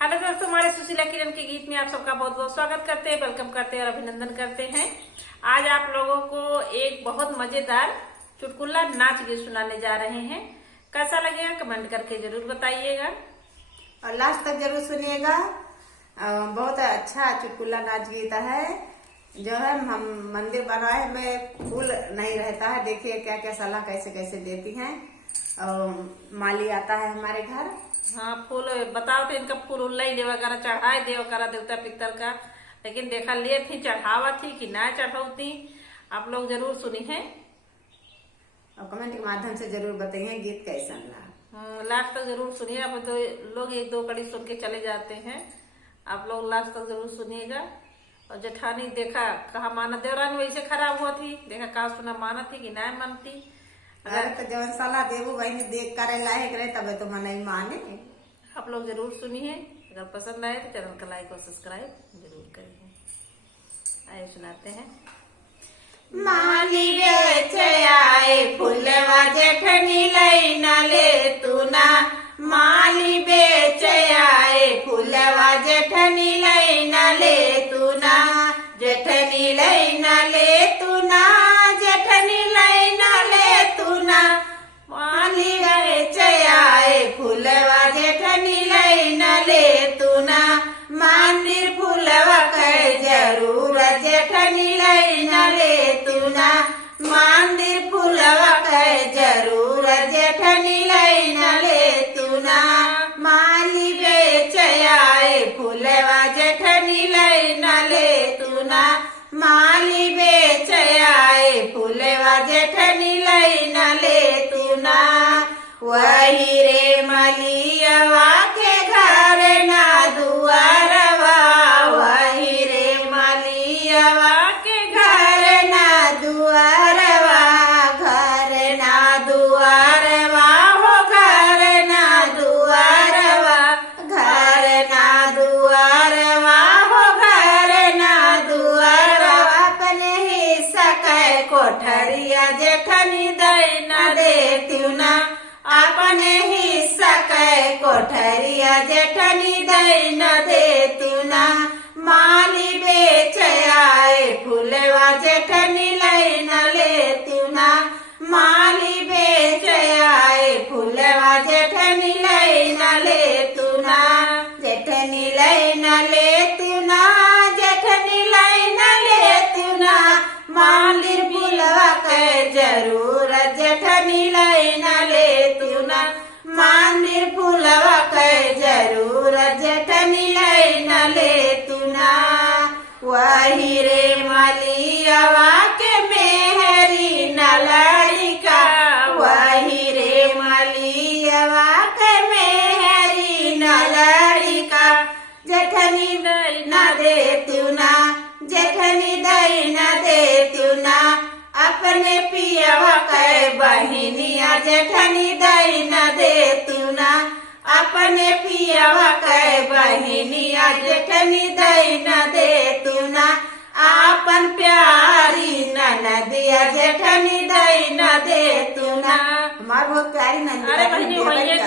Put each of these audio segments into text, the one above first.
Hello दोस्तों, हमारे सुशीला किरण के गीत में आप सबका बहुत बहुत स्वागत करते हैं, वेलकम करते हैं और अभिनंदन करते हैं। आज आप लोगों को एक बहुत मजेदार चुटकुला नाच गीत सुनाने जा रहे हैं। कैसा लगेगा कमेंट करके जरूर बताइएगा और लास्ट तक जरूर सुनिएगा। बहुत अच्छा चुटकुला नाच गीत है। जो है हम मंदिर बनाए में फूल नहीं रहता है। देखिए क्या क्या सलाह कैसे कैसे देती हैं। माली आता है हमारे घर। हाँ, फूल बताओ तो इनका फूल उल्लाई देवा करा, चढ़ाए देवा करा देवता पितर का, लेकिन देखा लिए थी चढ़ावा थी कि ना चढ़ावती। आप लोग जरूर सुनी है और कमेंट के माध्यम से जरूर बताइए गीत कैसा लगा। लास्ट तक जरूर सुनिए। अब तो लोग एक दो कड़ी सुन के चले जाते हैं, आप लोग लास्ट तक जरूर सुनिएगा। और जेठानी देखा कहा माना, देवरानी वैसे खराब हुआ थी, देखा कहा सुना माना थी कि ना मानती। अगर तो जवन सलाह देवो वही देख करे लायक रहे तब तो मन ही माने। आप लोग जरूर सुनिए। अगर पसंद आए तो चैनल का लाइक और सब्सक्राइब जरूर करिए। आइए सुनाते हैं। माली बेच आए फूलवा जेठनी लई न ले तू ना। माली बेच आए फूलवा जेठनी लई न ले तू ना। जेठनी लई न ले तू ना। जेठनी लई न ले तू ना। माली बेच आए फूलवा जेठनी लई न ले तू ना। मंदिर फूलवा के जरूर जेठनी लई न ले तू ना। मंदिर फूलवा के जरूर जेठनी लई न ले तू ना। माली बेच आए फूलवा जेठनी लई न ले तू ना। माली बेच आए फूलवा जेठनी लई न ले तू ना। वही रे मलियवा के घर ना दुआरवा। वही रे मलियवा के घर ना दुआरवा। घर ना दुआरवा हो घर ना दुआरवा। घर ना दुआरवा हो घर ना दुआरवा। अपने हिस्सा के कोठरिया जेठनी दई न देती ना। अपने हिस्सा के कोठरिया जेठनी दई न देती ना। माली बेच आए फूलवा जेठनी लई न लेती ना। माली बेच आए फूलवा जेठनी लई न लेती ना। जेठनी लई न लेती ना। जेठनी लई न लेती ना। माली फूलवा के जरूर जेठनी लई न लेती ना। मंदिर फूलवा के जरूर जेठनी लई न लेती ना। वही रे मलियवा के मेहरी न लड़िका। वही रे मलियवा के मेहरी न लड़िका। जेठनी दई न देती ना। जेठनी दई न देती ना। अपने पियवा के बहिनिया जेठनी दई न देती ना। अपने पियवा के बहिनिया जेठनी दई न देती ना। आपन प्यारी ननदिया जेठनी दई न देती ना। हमार बहुत प्यारी नंदी। अरे बहनी वही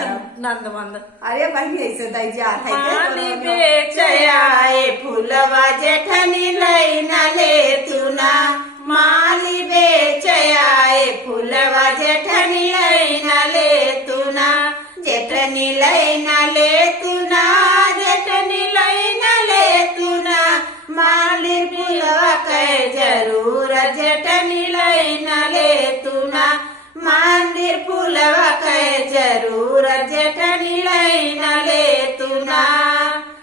नंद बंद। अरे बहनी ऐसे दई जात है। माली बेच आए फूलवा जेठनी लई न लेती ना। माली बेच आए फूलवा जेठनी लई न लेती ना। जेठनी लई न लेती ना। जेठनी लई न लेती ना। माली फूलवा के जरूर जेठनी लई न लेती ना। मंदिर फूलवा के जरूर जेठनी लई न लेती ना।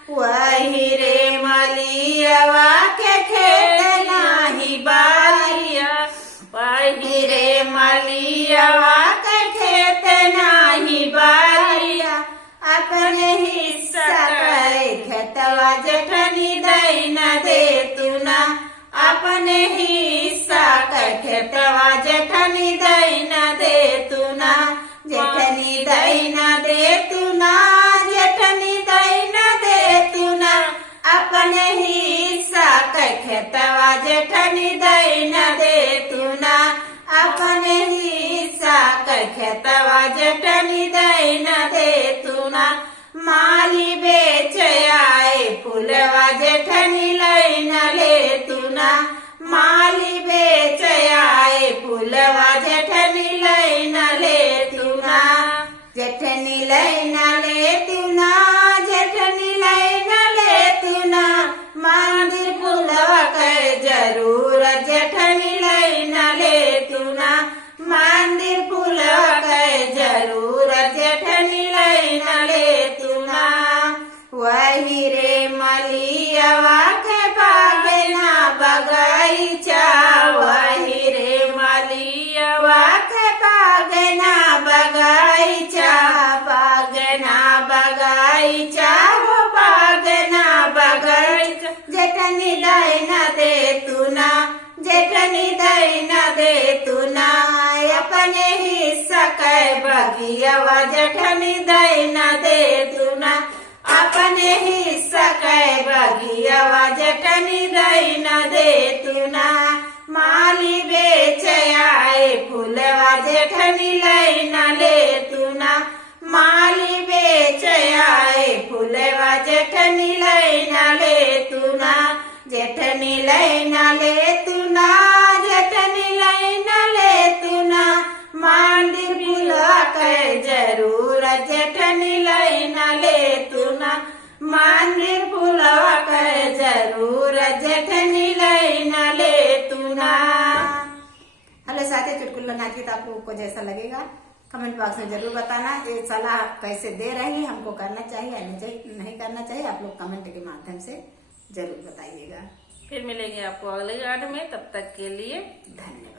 वही रे मलियवा के खेत नाही बारिया। वही रे मलियवा के खेत नाही बारिया। अपने हिस्सा के खेतवा जेठनी दई न देती ना। अपने हिस्सा के खेतवा जेठनी दई न देती ना। जेठनी दई न देती ना। जेठनी दई न देती ना। अपने हिस्सा के खेतवा जेठनी दई न देती ना। अपने हिस्सा के खेतवा जेठनी दई न देती ना। माली बेच फूलवा जेठनी लैन ले तुना माली बेच आए फूलवा जेठनी लैन ले तुना जेठनी लैन ले तुना जेठनी लैन ले तुना मंदिर फूलवा के जरूर जेठनी लैन ले तुना मंदिर फूलवा के जरूर जेठनी लैन ले तुना वही रे मलियावा के बागना बगैचा वही रे मलियावा के बागना बगैचा बागना बगैचा वो बागना बगैचा जेठनी दैना दे तुना जेठनी दैना दे तुना अपने हिस्सा के बगियावा जेठनी दैना दे तुना अपने हिस्सा के बगियावा जेठनी दैना दे तुना माली बेच आए फूलवा जेठनी लैना ले तुना माली बेच आए फूलवा जेठनी लैना ले तुना जेठनी लैना ले तुना जेठनी लैना ले तुना मंदिर फूलवा के जरूर जेठनी लैना ले तुना मंदिर फूलवा के जरूर जेठनी लैना ले तुना। हेलो साथी, चुटकुला नाच गीत आप लोगों को जैसा लगेगा कमेंट बॉक्स में जरूर बताना। ये सलाह कैसे दे रही है, हमको करना चाहिए या नहीं करना चाहिए, आप लोग कमेंट के माध्यम से जरूर बताइएगा। फिर मिलेंगे आपको अगले गाने में, तब तक के लिए धन्यवाद।